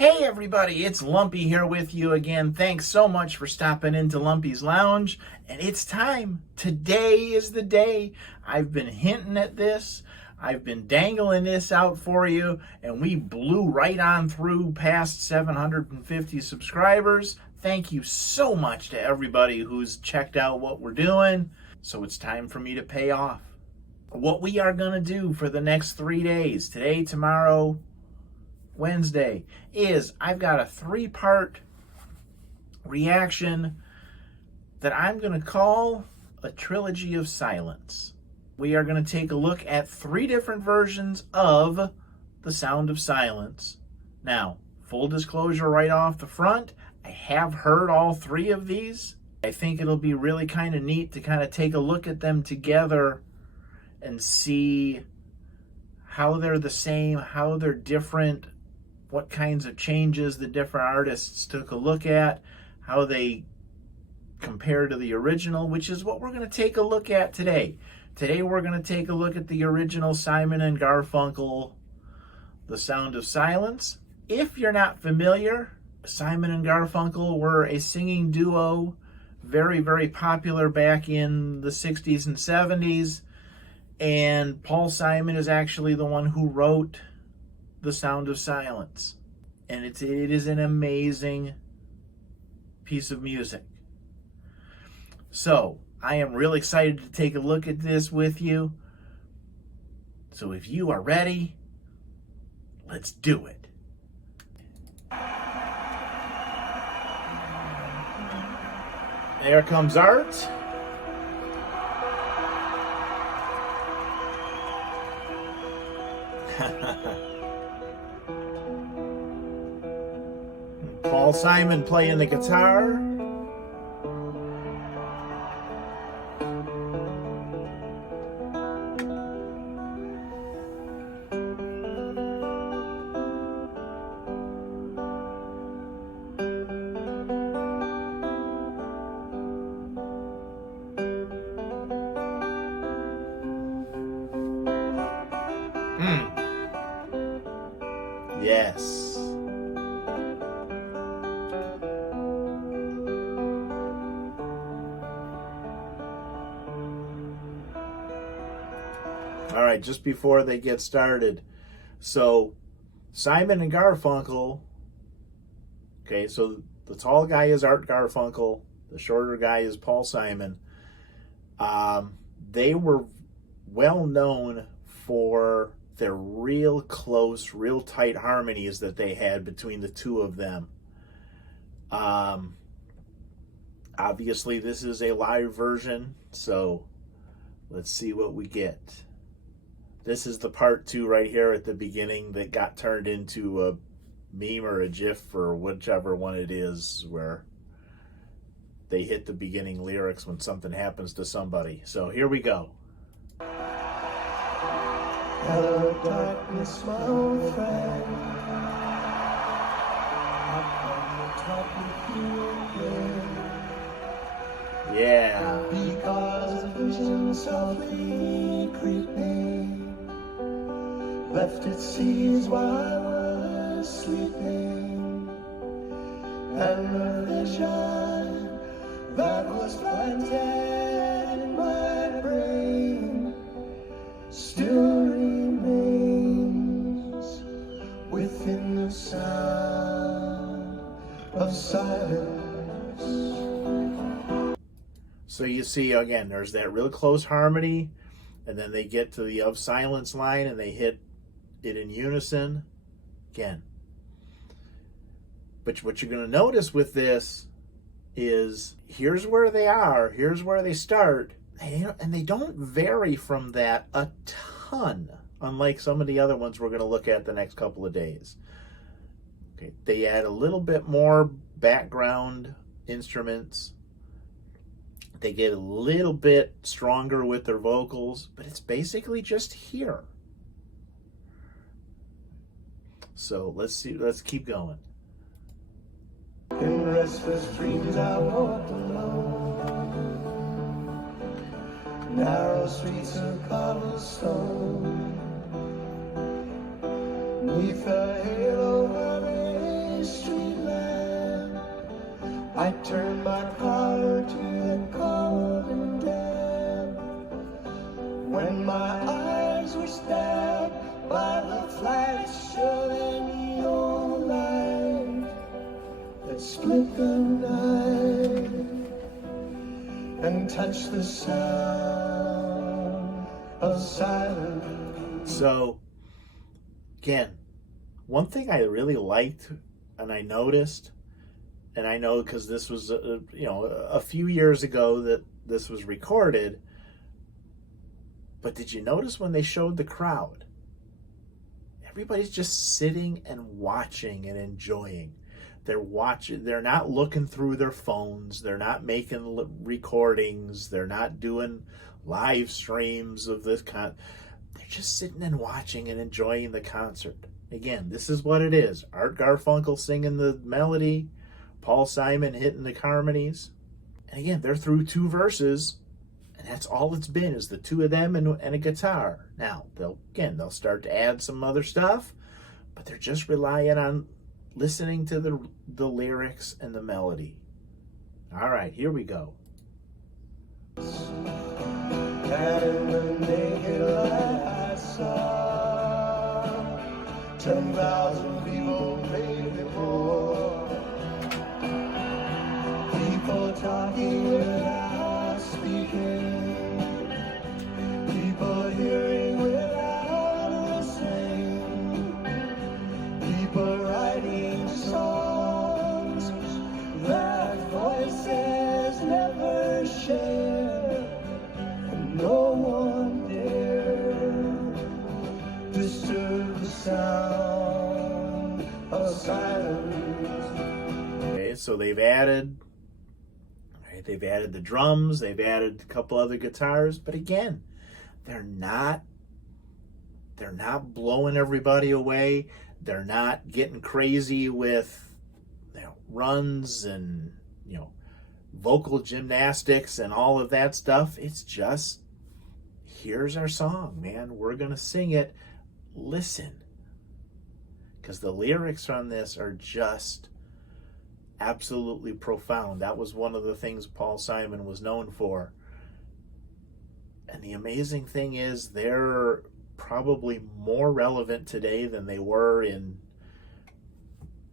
Hey everybody, it's Lumpy here with you again. Thanks so much for stopping into Lumpy's Lounge. And it's time. Today is the day. I've been hinting at this. I've been dangling this out for you. And we blew right on through past 750 subscribers. Thank you so much to everybody who's checked out what we're doing. So it's time for me to pay off. What we are going to do for the next 3 days, today, tomorrow, Wednesday, is I've got a 3-part reaction that I'm going to call a Trilogy of Silence. We are going to take a look at 3 different versions of The Sound of Silence. Now, full disclosure right off the front, I have heard all 3 of these. I think it'll be really kind of neat to kind of take a look at them together and see how they're the same, how they're different, what kinds of changes the different artists took a look at, how they compare to the original, which is what we're going to take a look at today. Today we're going to take a look at the original Simon and Garfunkel, The Sound of Silence. If you're not familiar, Simon and Garfunkel were a singing duo, very, very popular back in the 60s and 70s. And Paul Simon is actually the one who wrote The Sound of Silence. And it is an amazing piece of music. So, I am really excited to take a look at this with you. So if you are ready, let's do it. There comes Art. Paul Simon playing the guitar. Yes. All right, just before they get started. So, Simon and Garfunkel. Okay, so the tall guy is Art Garfunkel. The shorter guy is Paul Simon. They were well known for their real close, real tight harmonies that they had between the two of them. Obviously, this is a live version, so let's see what we get. This is the part 2 right here at the beginning that got turned into a meme or a GIF or whichever one it is, where they hit the beginning lyrics when something happens to somebody. So here we go. Hello, darkness, my old friend. I've come to talk with you again. Yeah. Because a vision softly creeping left its seeds while I was sleeping, and the vision that was planted in my brain still remains within the sound of silence. So you see, again, there's that real close harmony, and then they get to the of silence line and they hit it in unison again. But what you're going to notice with this is here's where they are, here's where they start, and they don't vary from that a ton, unlike some of the other ones we're going to look at the next couple of days. Okay, they add a little bit more background instruments. They get a little bit stronger with their vocals, but it's basically just here. So let's keep going. In restless dreams I walked alone, narrow streets of cobblestone, 'neath a halo of I turned my car to the cold and damp. When my eyes were stabbed by the flash of a neon light that split the night and touched the sound of silence. So, again, one thing I really liked and I noticed, and I know because this was a few years ago that this was recorded, but did you notice when they showed the crowd? Everybody's just sitting and watching and enjoying. They're watching. They're not looking through their phones. They're not making recordings. They're not doing live streams of this They're just sitting and watching and enjoying the concert. Again, this is what it is. Art Garfunkel singing the melody, Paul Simon hitting the harmonies. And again, they're through 2 verses, and that's all it's been, is the 2 of them and a guitar. Now, they'll start to add some other stuff, but they're just relying on listening to the lyrics and the melody. All right, here we go. And in the naked light I saw 10,000 people paid before. People talking without speaking. People hearing without listening. People writing songs that voices never share. No one dare disturb the sound of silence. Okay, so they've added the drums, they've added a couple other guitars, but again, they're not blowing everybody away. They're not getting crazy with runs and vocal gymnastics and all of that stuff. It's just, here's our song, man. We're going to sing it. Listen. Because the lyrics on this are just absolutely profound. That was one of the things Paul Simon was known for. And the amazing thing is, they're probably more relevant today than they were in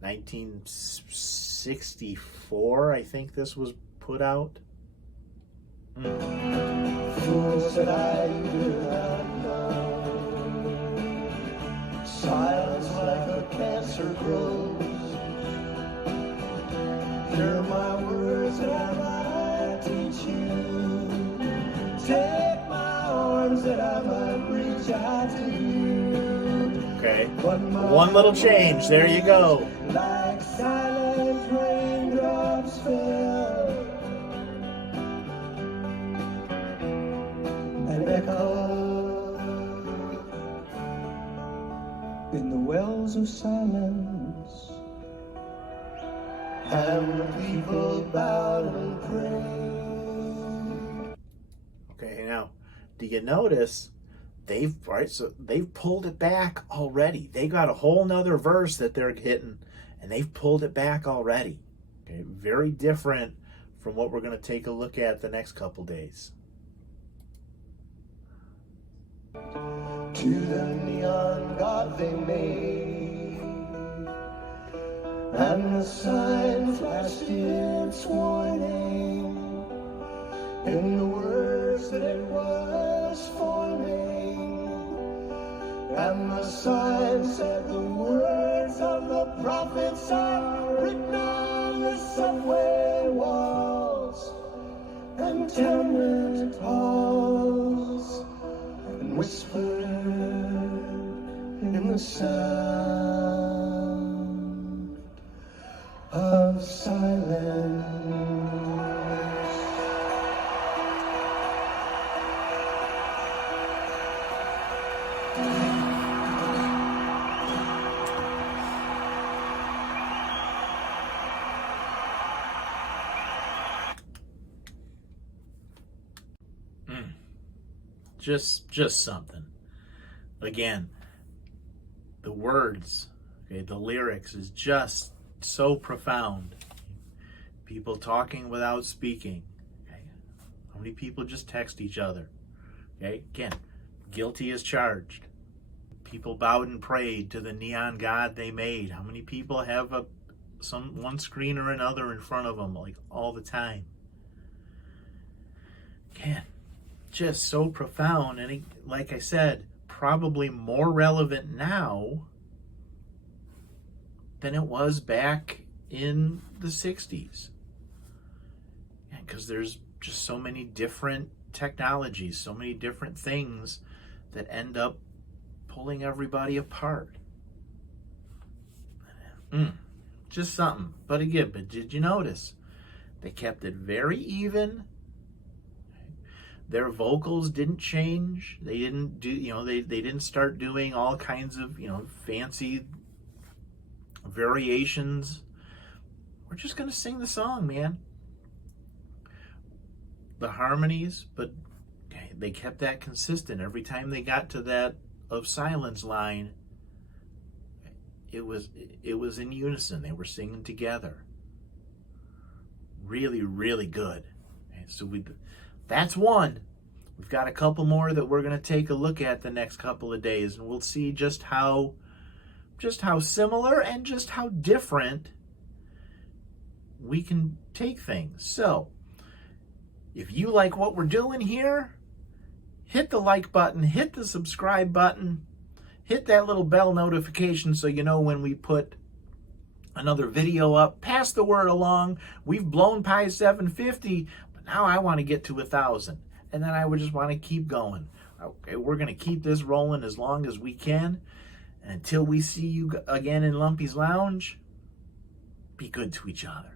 1964, I think this was put out. Fools that I do not know. Silence like a cancer grows. Hear my words that I might teach you. Take my arms that I might reach out to you. Okay. One little change. There you go. Like silent raindrops fell and echo in the wells of silence, and the people bowed and prayed. Okay, now, do you notice they've pulled it back already? They got a whole nother verse that they're hitting, and they've pulled it back already. Okay, very different from what we're going to take a look at the next couple days. To the neon god they made, and the sign flashed its warning in the words that it was forming. And the sign said the words of the prophets are written on the subway walls and tenement halls, and whispered in the sound of silence. Just something. Again, the words, okay, the lyrics is just so profound. People talking without speaking. Okay. How many people just text each other? Okay, again, guilty as charged. People bowed and prayed to the neon god they made. How many people have one screen or another in front of them, like all the time? Again, just so profound, and like I said, probably more relevant now than it was back in the 60s. Because there's just so many different technologies, so many different things that end up pulling everybody apart. Just something. But again, did you notice? They kept it very even. Their vocals didn't change. They didn't do, they didn't start doing all kinds of, fancy variations. We're just going to sing the song, man. The harmonies, but okay, they kept that consistent. Every time they got to that of silence line, it was in unison. They were singing together. Really, really good. Okay, so that's one. We've got a couple more that we're going to take a look at the next couple of days, and we'll see just how similar and just how different we can take things. So, if you like what we're doing here, hit the like button, hit the subscribe button, hit that little bell notification so you know when we put another video up. Pass the word along. We've blown past 750, but now I want to get to 1,000. And then I would just want to keep going. Okay, we're going to keep this rolling as long as we can. And until we see you again in Lumpy's Lounge, be good to each other.